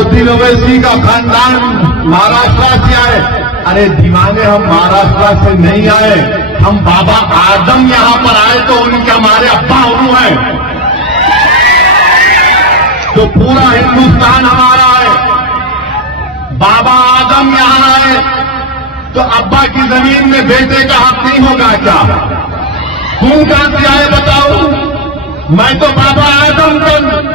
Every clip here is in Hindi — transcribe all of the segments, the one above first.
ज्योति ओवैसी का खानदान महाराष्ट्र से आए। अरे दीवाने, हम महाराष्ट्र से नहीं आए, हम बाबा आदम यहां पर आए तो उनके हमारे अब्बा उन्हों हैं। तो पूरा हिंदुस्तान हमारा है। बाबा आदम यहां आए तो अब्बा की जमीन में बेटे का हक नहीं होगा क्या? तुम कहां से आए बताओ? मैं तो बाबा आदम को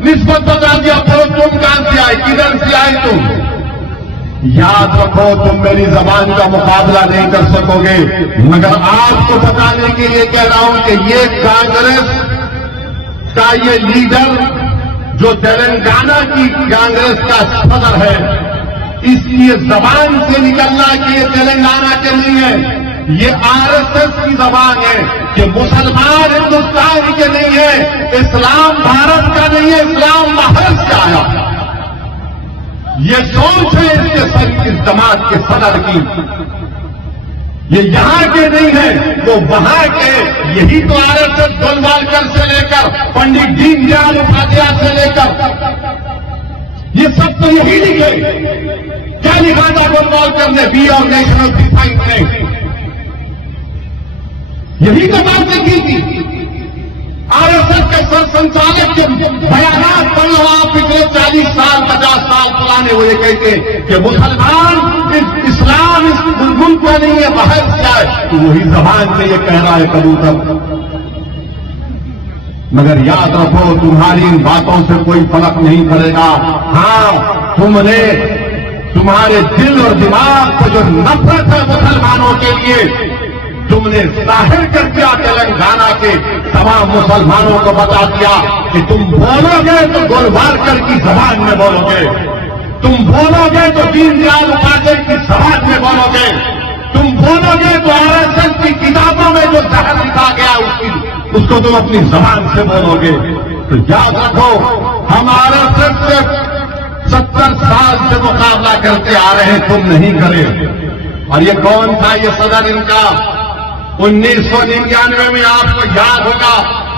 निस्बत बता दिया, तो तुम कहां से आए, किधर से आए तुम? याद रखो, तुम मेरी जबान का मुकाबला नहीं कर सकोगे, मगर आपको बताने के लिए कह रहा हूं कि ये कांग्रेस का ये लीडर जो तेलंगाना की कांग्रेस का सदर है, इसकी जबान से निकलना कि ये तेलंगाना के नहीं है, ये आरएसएस की जबान है कि मुसलमान हिंदुस्तान के नहीं है, इस्लाम भारत का नहीं है, इस्लाम बाहर से आया। ये सोच है इस जमात के सदर की। ये यहां के नहीं है, वो वहां के। यही तो आरएसएस गोलवालकर से लेकर पंडित दीनदयाल उपाध्याय से लेकर ये सब तो यही लिखे। क्या लिखा था गोलवालकर ने बी और नेशनल डिफाइंस ने? यही तो बात लिखी थी। आरएसएस के सर संचालक के बयान पढ़ लो आप, पिछले 40 साल 50 साल पुराने हुए कहते कि मुसलमान इस्लाम इस मुल्क का नहीं है, बाहर से आए। तो वही जबान से ये कह रहा है कबूतर। मगर याद रखो, तुम्हारी इन बातों से कोई फर्क नहीं पड़ेगा। हाँ, तुमने तुम्हारे दिल और दिमाग को जो नफरत है मुसलमानों के लिए, तुमने जाहिर कर दिया। तेलंगाना के तमाम मुसलमानों को बता दिया कि तुम बोलोगे तो गोलवालकर की जबान में बोलोगे, तुम बोलोगे तो दीनदयाल उपाध्याय की जबान में बोलोगे, तुम बोलोगे तो आरएसएस की किताबों में जो जहर लिखा गया उसको तुम अपनी जबान से बोलोगे। तो याद रखो, हम आरएसएस से 70 साल से मुकाबला करते आ रहे हैं, तुम नहीं करे। और ये कौन था ये सदर इनका? 1999 में आपको याद होगा,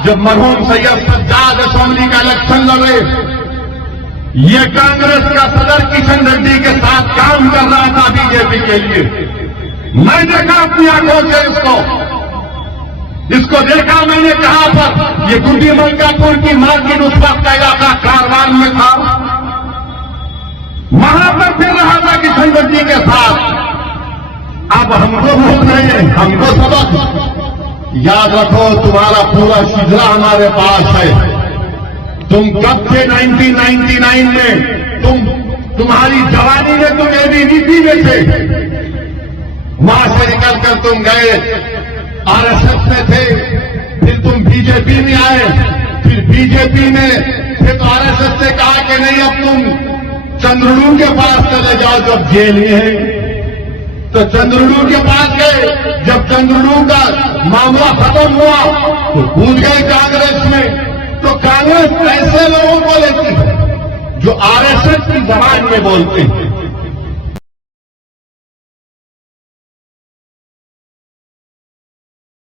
जब मरहूम सैयद सज्जाद असेंबली का इलेक्शन लड़े, ये कांग्रेस का सदर किशन रेड्डी के साथ काम कर रहा था बीजेपी के लिए। मैं देखा अपनी आंखों से इसको देखा, मैंने कहा पर ये गुड्डी मंगापुर की मार्केट उस वक्त का इलाका कारवान में था, वहां पर फिर रहा था किशन रेड्डी के साथ। अब हमको भूल रहे हैं, हमको सबक याद रखो। तुम्हारा पूरा शिजरा हमारे पास है। तुम कब थे 1999 में? तुम्हारी जवानी में तुम एबीवीपी में थे, वहां से निकलकर तुम गए आरएसएस में थे, फिर तुम बीजेपी में आए, फिर बीजेपी में फिर तो आरएसएस ने कहा कि नहीं, अब तुम चंद्रलू के पास चले जाओ, जब जेल में है तो चंद्रलू के पास गए। जब चंद्रलू का मामला खत्म हुआ तो कूद गए कांग्रेस में। तो कांग्रेस ऐसे लोगों को लेती है जो आरएसएस की जबान में बोलते हैं।